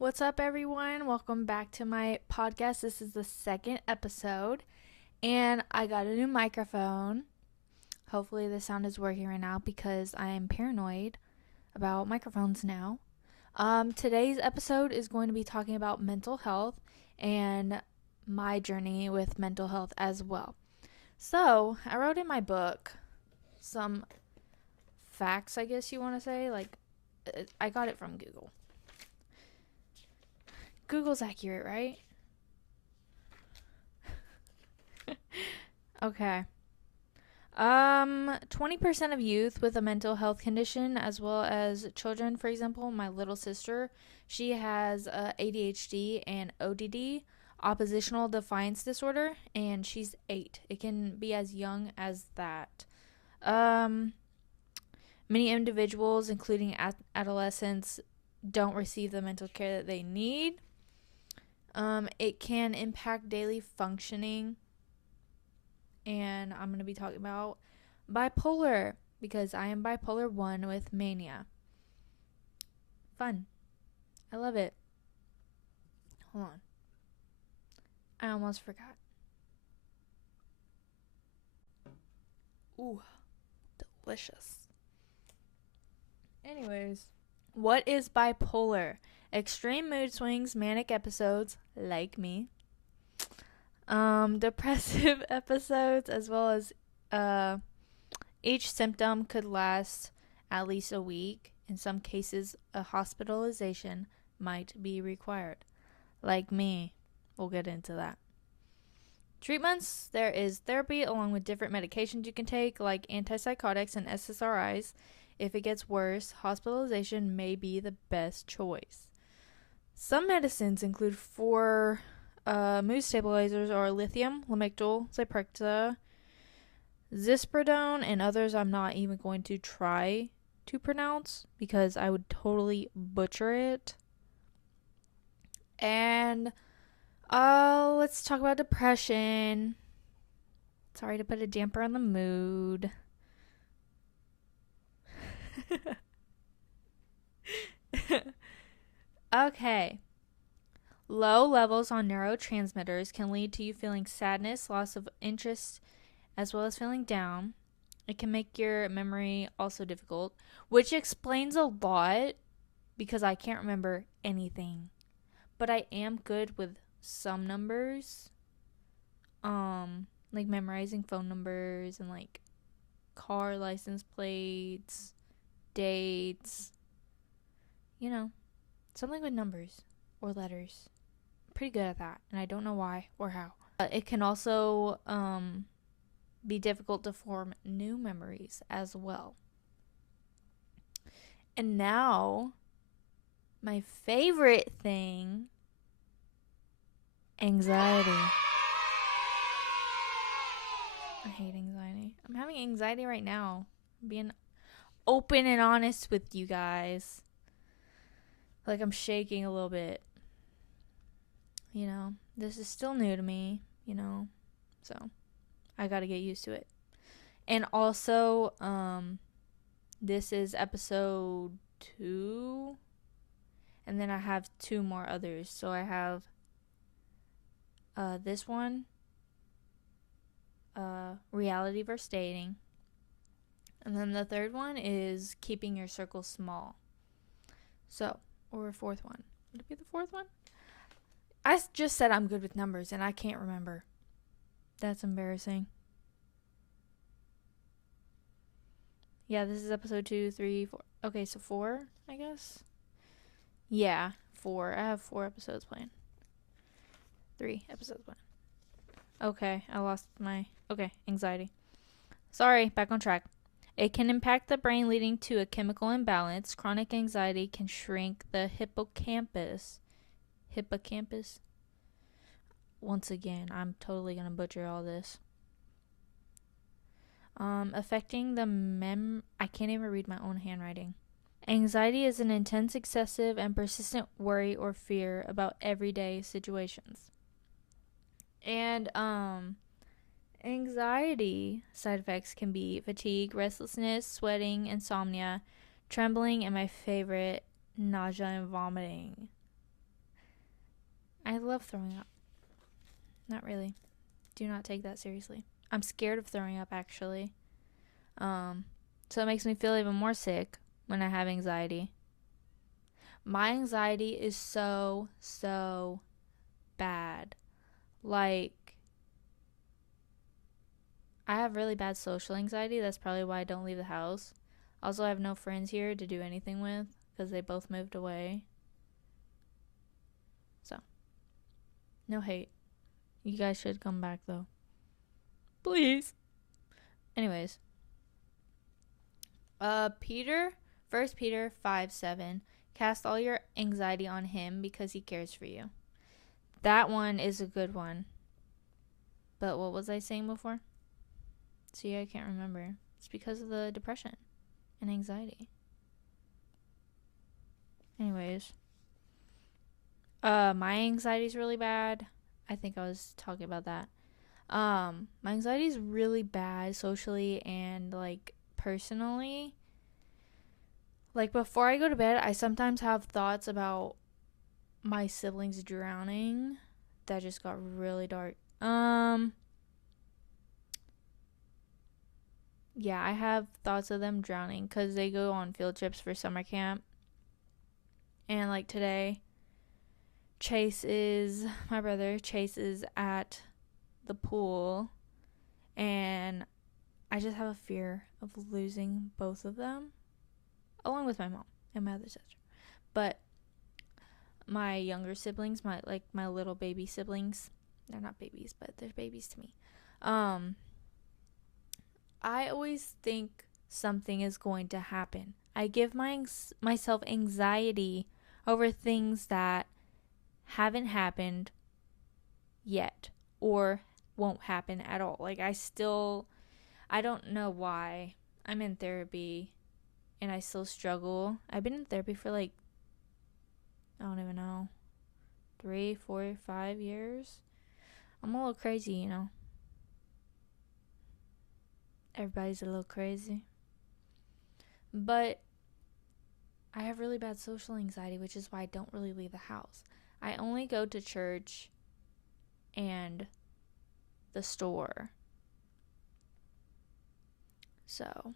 What's up, everyone? Welcome back to my podcast. This is the second episode, and I got a new microphone. Hopefully, the sound is working right now because I am paranoid about microphones now. Today's episode is going to be talking about mental health and my journey with mental health as well. So, I wrote in my book some facts, I guess you want to say. I got it from Google. Google's accurate, right? Okay. 20% of youth with a mental health condition, as well as children, for example, my little sister, she has ADHD and ODD, oppositional defiance disorder, and she's 8. It can be as young as that. Um, Many individuals, including adolescents, don't receive the mental care that they need. It can impact daily functioning, and I'm going to be talking about bipolar because I am bipolar 1 with mania. Fun. I love it. Hold on. I almost forgot. Ooh, delicious. Anyways, what is bipolar? Extreme mood swings, manic episodes, like me. Depressive episodes, as well as each symptom could last at least a week. In some cases, a hospitalization might be required. Like me. We'll get into that. Treatments: there is therapy along with different medications you can take, like antipsychotics and SSRIs. If it gets worse, hospitalization may be the best choice. Some medicines include 4 mood stabilizers or lithium, lamictal, Zyprexa, Zisperdone, and others I'm not even going to try to pronounce because I would totally butcher it. And let's talk about depression. Sorry to put a damper on the mood. Okay. Low levels on neurotransmitters can lead to you feeling sadness, loss of interest, as well as feeling down. It can make your memory also difficult, which explains a lot because I can't remember anything. But I am good with some numbers. Like memorizing phone numbers and like car license plates, dates, something with numbers or letters. I'm pretty good at that, and I don't know why or how. It can also be difficult to form new memories as well. And now, my favorite thing, anxiety. I hate anxiety. I'm having anxiety right now. I'm being open and honest with you guys. Like, I'm shaking a little bit. This is still new to me, so I gotta get used to it. And also, this is episode 2, and then I have 2 more others. So I have this one, reality versus dating, and then the third one is keeping your circle small. So, or a fourth one. Would it be the fourth one? I just said I'm good with numbers, and I can't remember. That's embarrassing. Yeah, this is episode 2, 3, 4. Okay, so 4, I guess. Yeah, 4. I have 4 episodes planned. 3 episodes planned. Okay, I lost my... Okay, anxiety. Sorry, back on track. It can impact the brain, leading to a chemical imbalance. Chronic anxiety can shrink the hippocampus. Once again, I'm totally going to butcher all this. Affecting the I can't even read my own handwriting. Anxiety is an intense, excessive, and persistent worry or fear about everyday situations. And anxiety side effects can be fatigue, restlessness, sweating, insomnia, trembling, and my favorite, nausea and vomiting. I love throwing up. Not really. Do not take that seriously. I'm scared of throwing up, actually. So it makes me feel even more sick when I have anxiety. My anxiety is so bad. Like, I have really bad social anxiety. That's probably why I don't leave the house. Also, I have no friends here to do anything with because they both moved away. So, no hate. You guys should come back, though. Please. Anyways. Peter, 1 Peter 5:7. Cast all your anxiety on him because he cares for you. That one is a good one. But what was I saying before? See, I can't remember. It's because of the depression and anxiety. Anyways. My anxiety is really bad. I think I was talking about that. My anxiety is really bad socially and, like, personally. Like, before I go to bed, I sometimes have thoughts about my siblings drowning. That just got really dark. Yeah, I have thoughts of them drowning because they go on field trips for summer camp. And, like, today, my brother Chase is at the pool, and I just have a fear of losing both of them, along with my mom and my other sister. But my younger siblings, my little baby siblings, they're not babies, but they're babies to me. I always think something is going to happen. I give myself anxiety over things that haven't happened yet or won't happen at all. Like, I don't know why. I'm in therapy and I still struggle. I've been in therapy for, like, I don't even know, 3, 4, 5 years. I'm a little crazy, you know. Everybody's a little crazy. But I have really bad social anxiety, which is why I don't really leave the house. I only go to church and the store. So,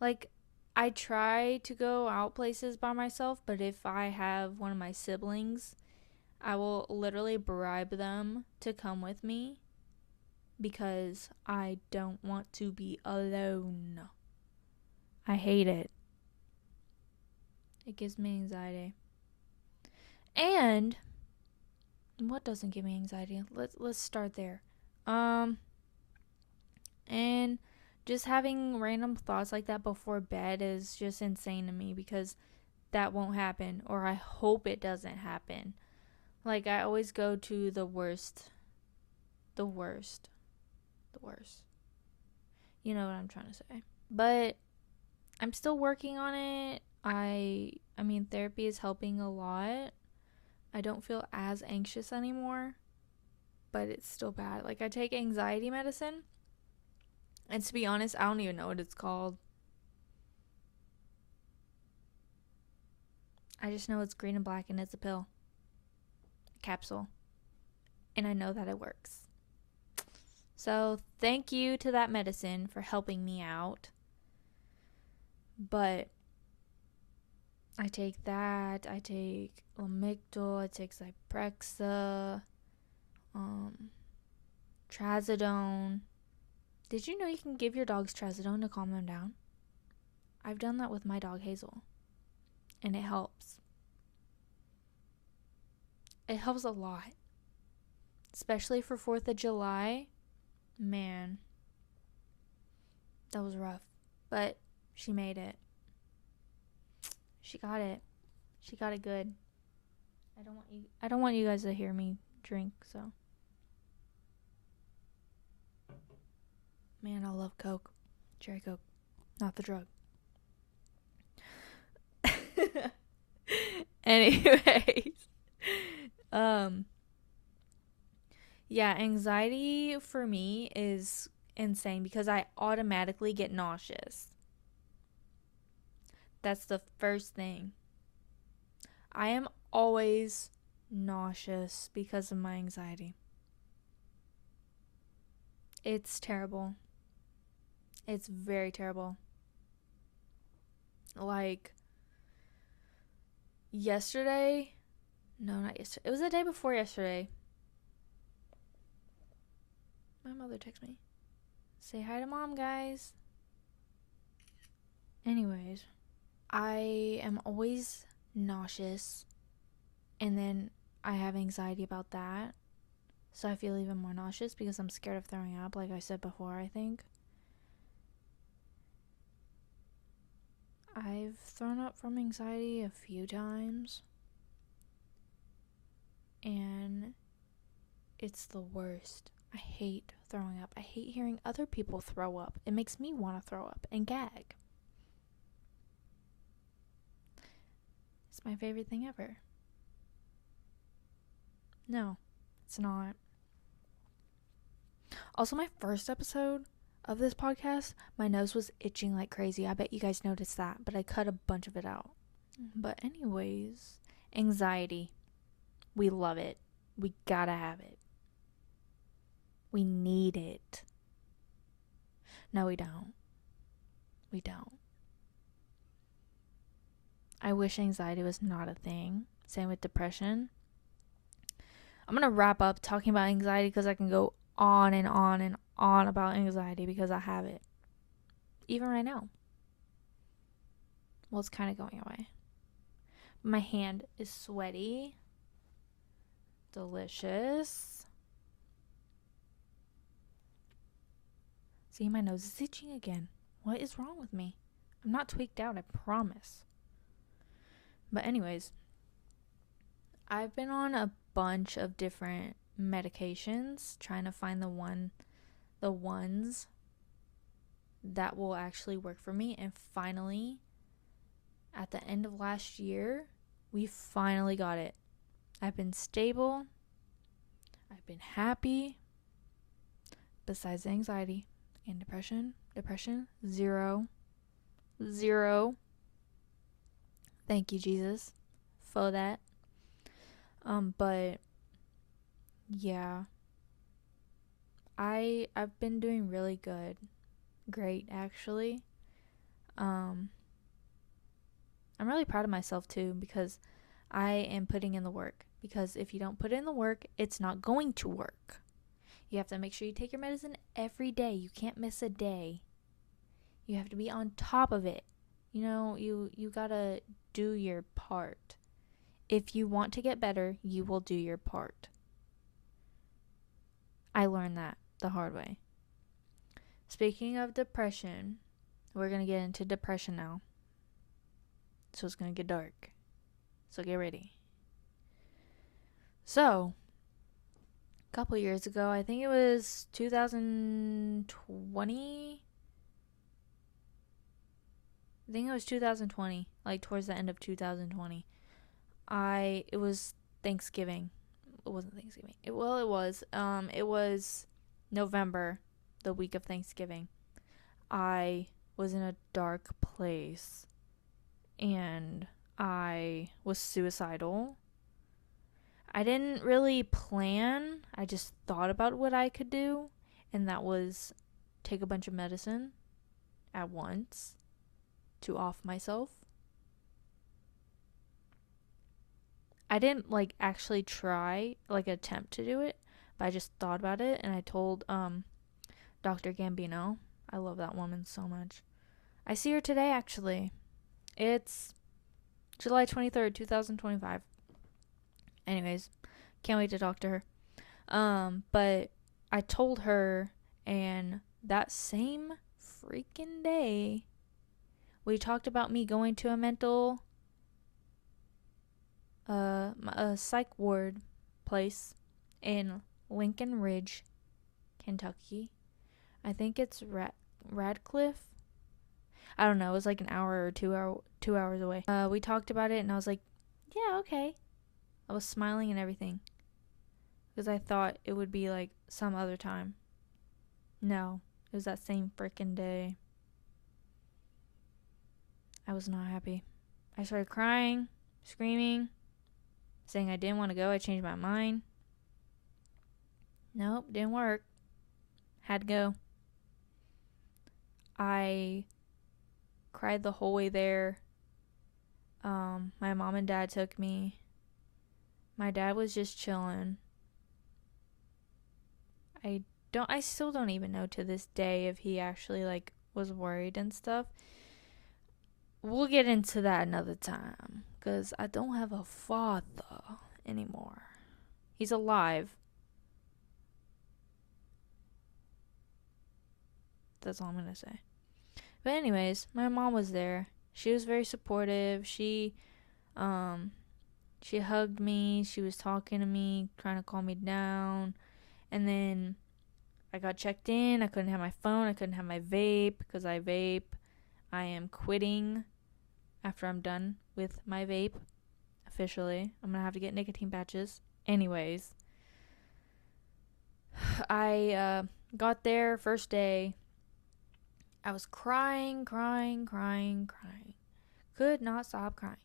like, I try to go out places by myself, but if I have one of my siblings, I will literally bribe them to come with me because I don't want to be alone. I hate it. It gives me anxiety. And what doesn't give me anxiety? Let's start there. And just having random thoughts like that before bed is just insane to me because that won't happen, or I hope it doesn't happen. Like, I always go to the worst. You know what I'm trying to say. But I'm still working on it. I mean, therapy is helping a lot. I don't feel as anxious anymore, but it's still bad. Like, I take anxiety medicine, and to be honest, I don't even know what it's called. I just know it's green and black and it's a pill. A capsule. And I know that it works. So, thank you to that medicine for helping me out. But I take that. I take Lamictal. I take Zyprexa. Trazodone. Did you know you can give your dogs trazodone to calm them down? I've done that with my dog Hazel. And it helps. It helps a lot. Especially for 4th of July. Man. That was rough. But she made it. She got it. She got it good. I don't want you guys to hear me drink, so. Man, I love Coke. Cherry Coke. Not the drug. Anyways. Yeah, anxiety for me is insane because I automatically get nauseous. That's the first thing. I am always nauseous because of my anxiety. It's terrible. It's very terrible. Like, yesterday, no, not yesterday. It was the day before yesterday. My mother texted me. Say hi to mom, guys. Anyways, I am always nauseous, and then I have anxiety about that. So I feel even more nauseous because I'm scared of throwing up, like I said before, I think. I've thrown up from anxiety a few times, and it's the worst. I hate throwing up. I hate hearing other people throw up. It makes me want to throw up and gag. It's my favorite thing ever. No, it's not. Also, my first episode of this podcast, my nose was itching like crazy. I bet you guys noticed that, but I cut a bunch of it out. But anyways, anxiety. We love it. We gotta have it. We need it. No, we don't. We don't. I wish anxiety was not a thing. Same with depression. I'm going to wrap up talking about anxiety because I can go on and on and on about anxiety because I have it. Even right now. Well, it's kind of going away. My hand is sweaty. Delicious. See, my nose is itching again. What is wrong with me? I'm not tweaked out, I promise. But anyways, I've been on a bunch of different medications trying to find the ones that will actually work for me, and finally at the end of last year we finally got it. I've been stable. I've been happy. Besides anxiety and depression, zero. Thank you, Jesus, for that. But yeah, I've been doing really good. Great, actually. I'm really proud of myself too because I am putting in the work. Because if you don't put in the work, it's not going to work. You have to make sure you take your medicine every day. You can't miss a day. You have to be on top of it. You know, you gotta do your part. If you want to get better, you will do your part. I learned that the hard way. Speaking of depression, we're going to get into depression now. So it's going to get dark. So get ready. So, a couple years ago, I think it was 2020. I think it was 2020, like towards the end of 2020. It was Thanksgiving. It wasn't Thanksgiving. It was. It was November, the week of Thanksgiving. I was in a dark place and I was suicidal. I didn't really plan. I just thought about what I could do, and that was take a bunch of medicine at once to off myself. I didn't actually try, attempt to do it, but I just thought about it, and I told Dr. Gambino. I love that woman so much. I see her today, actually. It's July 23rd, 2025. Anyways, can't wait to talk to her. But I told her, and that same freaking day, we talked about me going to a psych ward place in Lincoln Ridge, Kentucky. I think it's Radcliffe. I don't know. It was like an hour or 2 hours away. We talked about it, and I was like, yeah, okay. I was smiling and everything because I thought it would be like some other time. No, it was that same frickin' day. I was not happy. I started crying, screaming, saying I didn't want to go. I changed my mind. Nope, didn't work. Had to go. I cried the whole way there. My mom and dad took me. My dad was just chilling. I still don't even know to this day if he actually like was worried and stuff. We'll get into that another time, cuz I don't have a father anymore. He's alive. That's all I'm going to say. But anyways, my mom was there. She was very supportive. She hugged me. She was talking to me, trying to calm me down. And then I got checked in. I couldn't have my phone. I couldn't have my vape because I vape. I am quitting after I'm done with my vape. Officially. I'm going to have to get nicotine patches. Anyways. I got there first day. I was crying. Could not stop crying.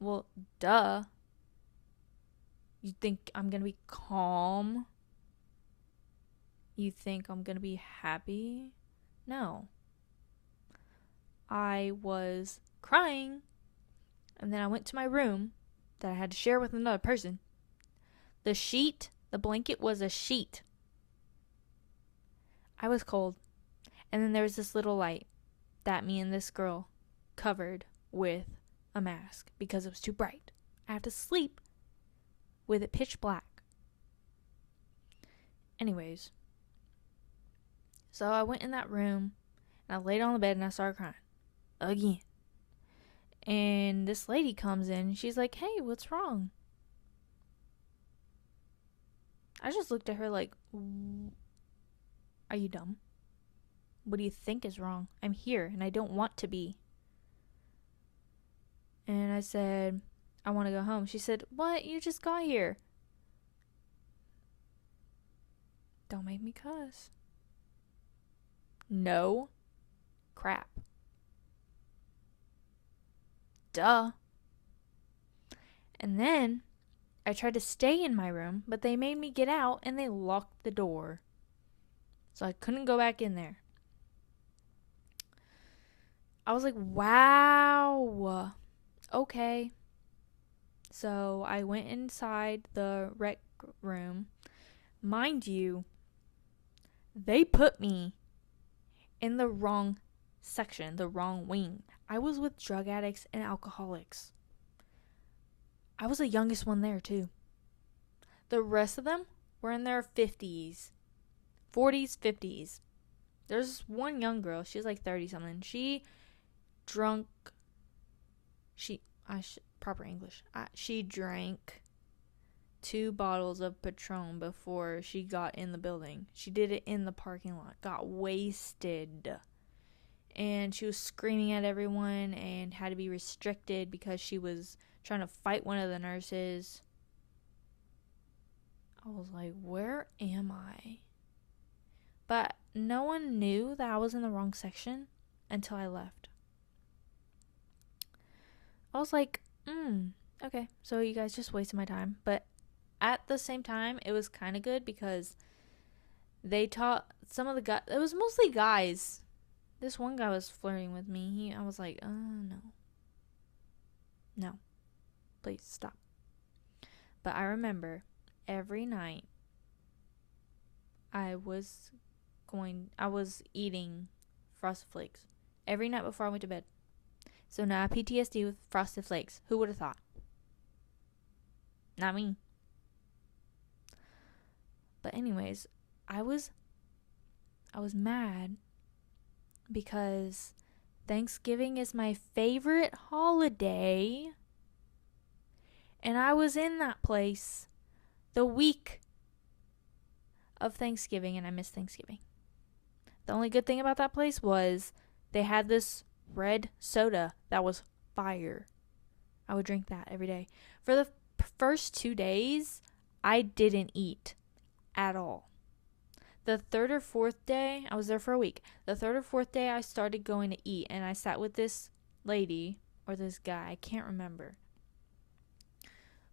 Well, duh. You think I'm going to be calm? You think I'm going to be happy? No. I was crying. And then I went to my room that I had to share with another person. The blanket was a sheet. I was cold. And then there was this little light that me and this girl covered with a mask because it was too bright. I had to sleep with it pitch black. Anyways, so I went in that room and I laid on the bed and I started crying again. And this lady comes in. She's like, "Hey, what's wrong?" I just looked at her like, "Are you dumb? What do you think is wrong? I'm here and I don't want to be." And I said, "I want to go home." She said, "What? You just got here." Don't make me cuss. No. Crap. Duh. And then I tried to stay in my room, but they made me get out and they locked the door. So I couldn't go back in there. I was like, wow. Okay. So I went inside the rec room. Mind you, they put me in the wrong section, the wrong wing. I was with drug addicts and alcoholics. I was the youngest one there too. The rest of them were in their 50s, 40s, 50s. There's one young girl. She's like 30 something. She drank 2 bottles of Patron before she got in the building. She did it in the parking lot. Got wasted. And she was screaming at everyone and had to be restricted because she was trying to fight one of the nurses. I was like, where am I? But no one knew that I was in the wrong section until I left. I was like, okay, so you guys just wasted my time. But at the same time, it was kind of good because they taught some of the guys. It was mostly guys. This one guy was flirting with me. I was like, no, please stop. But I remember every night I was eating Frosted Flakes every night before I went to bed. So now I have PTSD with Frosted Flakes. Who would have thought? Not me. But anyways, I was mad because Thanksgiving is my favorite holiday. And I was in that place the week of Thanksgiving and I missed Thanksgiving. The only good thing about that place was they had this red soda that was fire. I would drink that every day. For the first 2 days, I didn't eat at all. The third or fourth day, I was there for a week. The third or fourth day, I started going to eat. And I sat with this lady or this guy. I can't remember.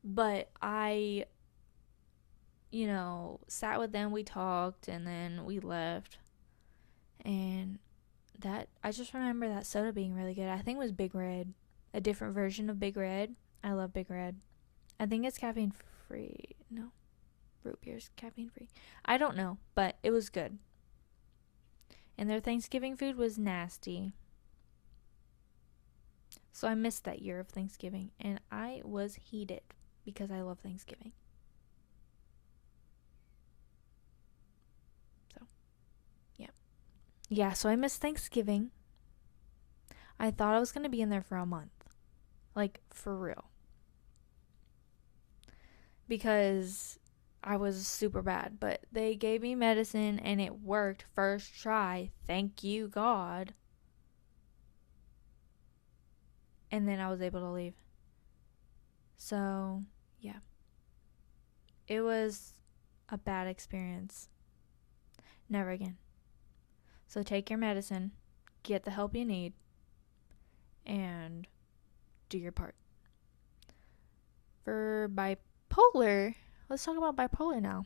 But I, sat with them, we talked, and then we left. And that, I just remember that soda being really good. I think it was Big Red, a different version of Big Red. I love Big Red. I think it's caffeine free. No, root beer's caffeine free. I don't know, but it was good. And their Thanksgiving food was nasty. So I missed that year of Thanksgiving, and I was heated because I love Thanksgiving. So, yeah. Yeah, so I missed Thanksgiving. I thought I was going to be in there for a month. Like, for real. Because I was super bad. But they gave me medicine and it worked first try. Thank you, God. And then I was able to leave. So, yeah. It was a bad experience. Never again. So take your medicine, get the help you need, and do your part. For bipolar, let's talk about bipolar now.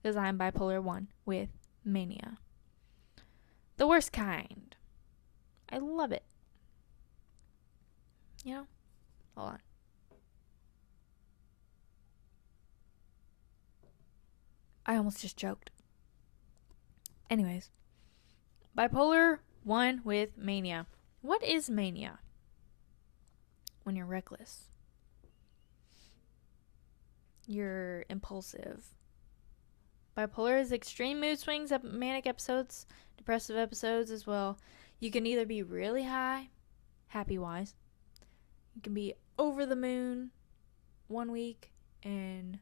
Because I'm bipolar 1 with mania. The worst kind. I love it. Hold on. I almost just choked. Anyways, bipolar 1 with mania. What is mania? When you're reckless. You're impulsive. Bipolar is extreme mood swings, manic episodes, depressive episodes as well. You can either be really high, happy wise. You can be over the moon one week and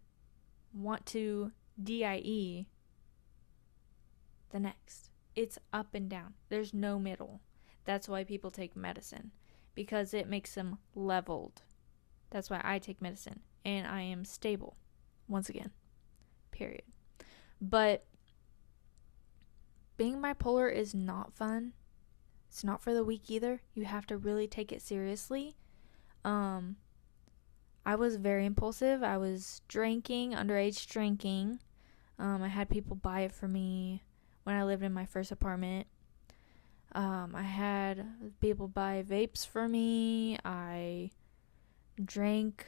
want to DIE the next. It's up and down. There's no middle. That's why people take medicine, because it makes them leveled. That's why I take medicine, and I am stable. Once again. Period. But being bipolar is not fun. It's not for the weak either. You have to really take it seriously. I was very impulsive. I was drinking, underage drinking. I had people buy it for me when I lived in my first apartment. I had people buy vapes for me. I drank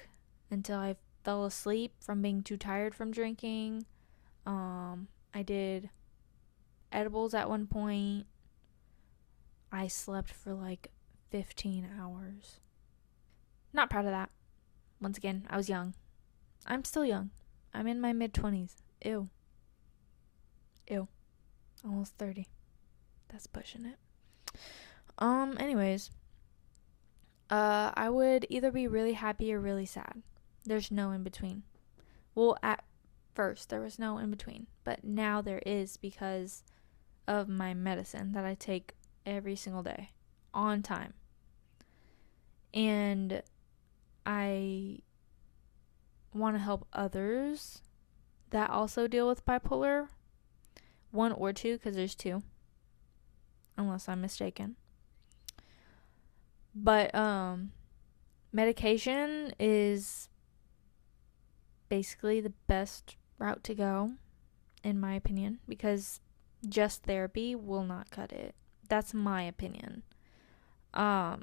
until I fell asleep from being too tired from drinking. I did edibles at one point. I slept for like 15 hours. Not proud of that. Once again, I was young. I'm still young. I'm in my mid-20s. Ew. Almost 30. That's pushing it. Anyways. I would either be really happy or really sad. There's no in between. Well, at first, there was no in between. But now there is, because of my medicine that I take every single day. On time. And I want to help others that also deal with bipolar 1 or 2, because there's 2, unless I'm mistaken. But medication is basically the best route to go, in my opinion, because just therapy will not cut it. That's my opinion. I'm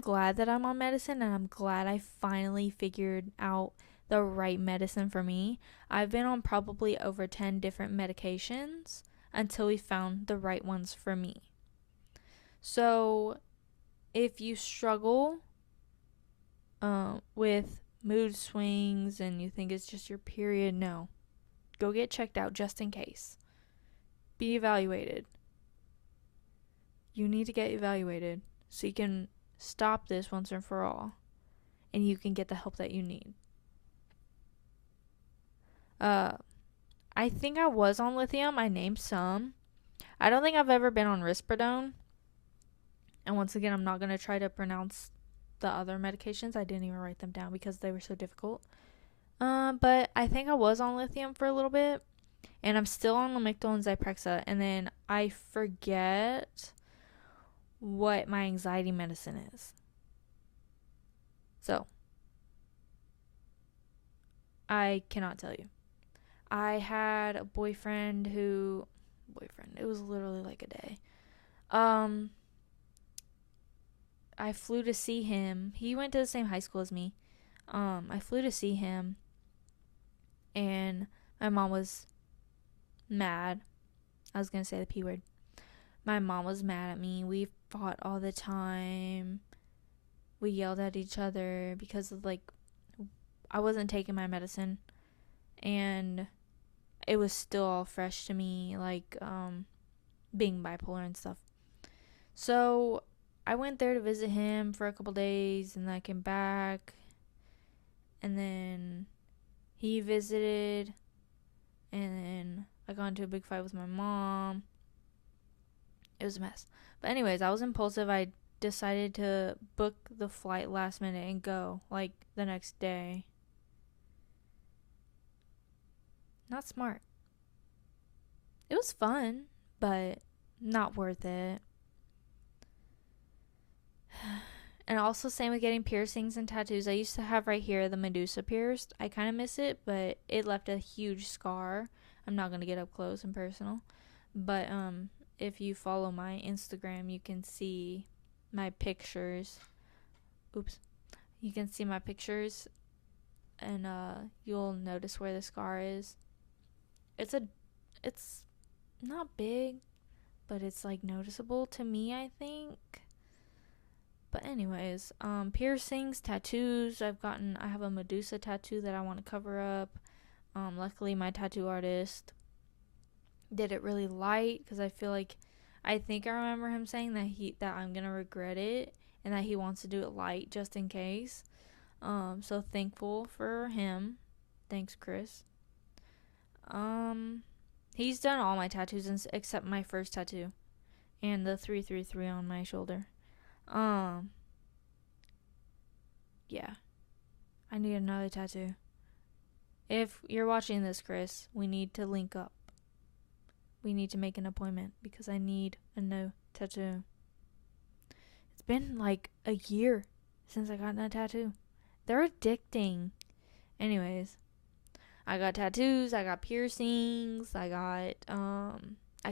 glad that I'm on medicine, and I'm glad I finally figured out the right medicine for me. I've been on probably over 10 different medications until we found the right ones for me. So if you struggle with mood swings and you think it's just your period, no. Go get checked out just in case. Be evaluated. You need to get evaluated so you can stop this once and for all, and you can get the help that you need. I think I was on lithium. I named some. I don't think I've ever been on risperidone. And once again, I'm not going to try to pronounce the other medications. I didn't even write them down because they were so difficult. But I think I was on lithium for a little bit. And I'm still on Lamictal and Zyprexa. And then I forget what my anxiety medicine is. So, I cannot tell you. I had a boyfriend, it was literally like a day. Um, I flew to see him. He went to the same high school as me. I flew to see him, and my mom was mad. I was gonna say the P word. My mom was mad at me. We fought all the time. We yelled at each other because of like I wasn't taking my medicine, and it was still all fresh to me, like being bipolar and stuff. So I went there to visit him for a couple days, and then I came back, and then he visited, and then I got into a big fight with my mom. It was a mess. But anyways, I was impulsive. I decided to book the flight last minute and go like the next day. Not smart. It was fun, but not worth it. And also same with getting piercings and tattoos. I used to have right here the Medusa pierced. I kind of miss it, but it left a huge scar. I'm not going to get up close and personal. But if you follow my Instagram, you can see my pictures. Oops. You can see my pictures, and you'll notice where the scar is. It's not big, but it's like noticeable to me, I think. But anyways, piercings, tattoos. I have a Medusa tattoo that I want to cover up. Luckily my tattoo artist did it really light, because I think I remember him saying that I'm gonna regret it, and that he wants to do it light just in case. So thankful for him. Thanks, Chris. He's done all my tattoos except my first tattoo and the 333 on my shoulder. Um, yeah, I need another tattoo. If you're watching this, Chris, we need to link up. We need to make an appointment because I need a new tattoo. It's been like a year since I got a tattoo. They're addicting. Anyways, I got tattoos, I got piercings, I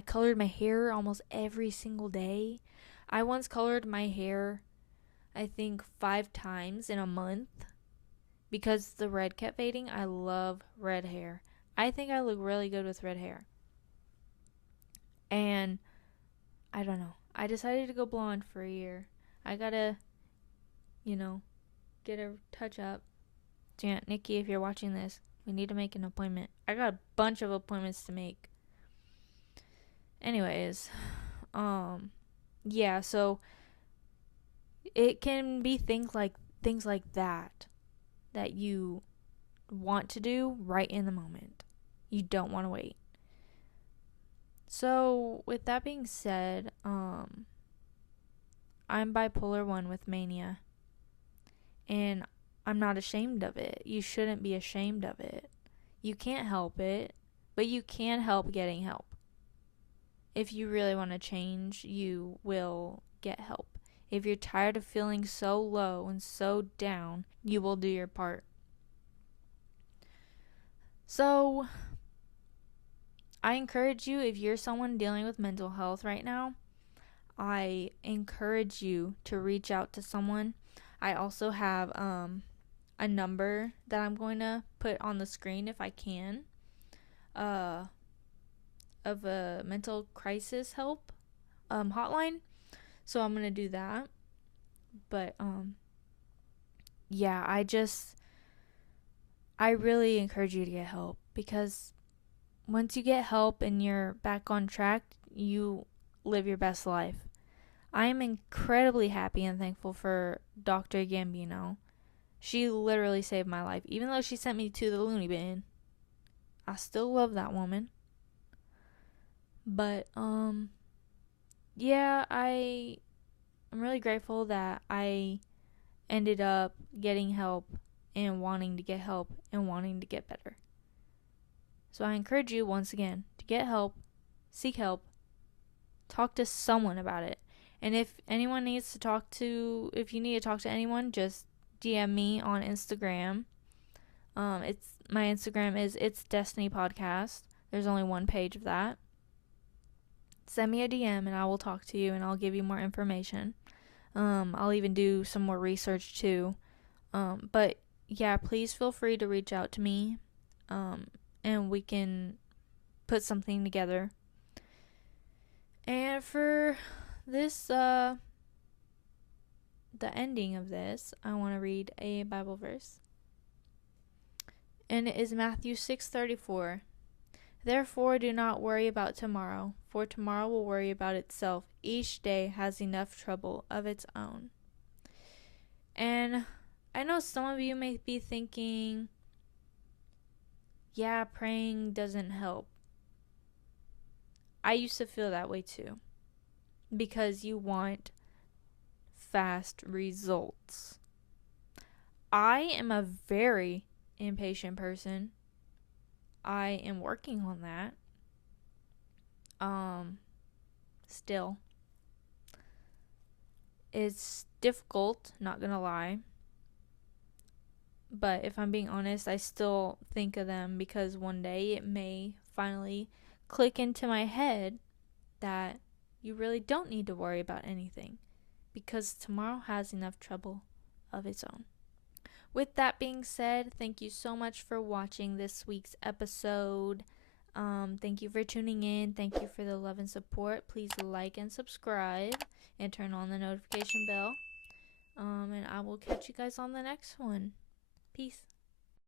colored my hair almost every single day. I once colored my hair, I think 5 times in a month because the red kept fading. I love red hair. I think I look really good with red hair. And I don't know. I decided to go blonde for a year. I gotta, get a touch up. So, Nikki, if you're watching this, we need to make an appointment. I got a bunch of appointments to make. Anyways, yeah, so it can be things like that you want to do right in the moment. You don't want to wait. So, with that being said, I'm bipolar 1 with mania. And I'm not ashamed of it. You shouldn't be ashamed of it. You can't help it, but you can help getting help. If you really want to change, you will get help. If you're tired of feeling so low and so down, you will do your part. So, I encourage you, if you're someone dealing with mental health right now, I encourage you to reach out to someone. I also have a number that I'm going to put on the screen if I can, of a mental crisis help hotline. So I'm going to do that. But yeah, I really encourage you to get help, because once you get help and you're back on track, you live your best life. I am incredibly happy and thankful for Dr. Gambino. She literally saved my life. Even though she sent me to the loony bin, I still love that woman. But yeah, I'm really grateful that I ended up getting help and wanting to get help and wanting to get better. So I encourage you once again to get help, seek help, talk to someone about it. And if you need to talk to anyone, just DM me on Instagram. It's my Instagram is It's Destiny Podcast. There's only one page of that. Send me a DM and I will talk to you and I'll give you more information. I'll even do some more research too. But yeah, please feel free to reach out to me. And we can put something together. And for this, the ending of this, I want to read a Bible verse. And it is Matthew 6:34. Therefore, do not worry about tomorrow, for tomorrow will worry about itself. Each day has enough trouble of its own. And I know some of you may be thinking, yeah, praying doesn't help. I used to feel that way too, because you want fast results. I am a very impatient person. I am working on that. Still. It's difficult, not gonna lie. But if I'm being honest, I still think of them because one day it may finally click into my head that you really don't need to worry about anything because tomorrow has enough trouble of its own. With that being said, thank you so much for watching this week's episode. Thank you for tuning in. Thank you for the love and support. Please like and subscribe and turn on the notification bell. And I will catch you guys on the next one. Peace.